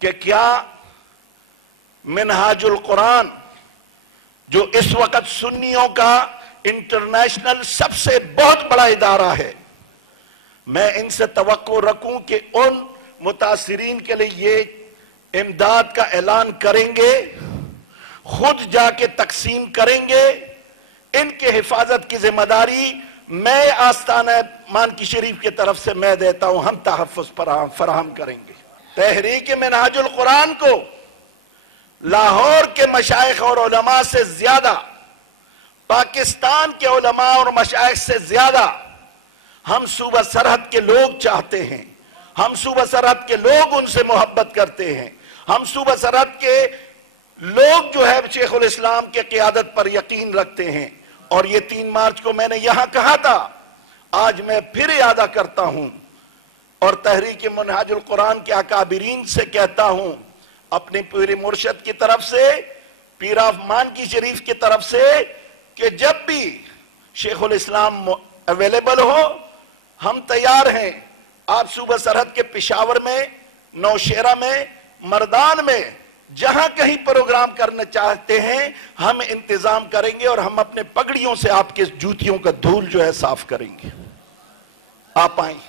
کہ کیا منہاجُ القرآن جو اس وقت سنیوں کا انٹرنیشنل سب سے بہت بڑا ادارہ ہے، میں ان سے توقع رکھوں کہ ان متاثرین کے لیے یہ امداد کا اعلان کریں گے، خود جا کے تقسیم کریں گے۔ ان کے حفاظت کی ذمہ داری میں آستانہ مانکی شریف کی طرف سے میں دیتا ہوں، ہم تحفظ فراہم کریں گے۔ تحریک منہاج القرآن کو لاہور کے مشائخ اور علماء سے زیادہ، پاکستان کے علماء اور مشائخ سے زیادہ ہم صوبہ سرحد کے لوگ چاہتے ہیں، ہم صوبہ سرحد کے لوگ ان سے محبت کرتے ہیں، ہم صوبہ سرحد کے لوگ جو ہے شیخ الاسلام کے قیادت پر یقین رکھتے ہیں۔ اور یہ 3 مارچ کو میں نے یہاں کہا تھا، آج میں پھر اعادہ کرتا ہوں اور تحریک منہاج القرآن کے اکابرین سے کہتا ہوں، اپنے پیر مرشد کی طرف سے، پیر آف مانکی شریف کی طرف سے، کہ جب بھی شیخ الاسلام اویلیبل ہو ہم تیار ہیں۔ آپ صوبہ سرحد کے پشاور میں، نوشیرہ میں، مردان میں جہاں کہیں پروگرام کرنا چاہتے ہیں ہم انتظام کریں گے، اور ہم اپنے پگڑیوں سے آپ کے جوتیوں کا دھول جو ہے صاف کریں گے۔ آپ آئیں۔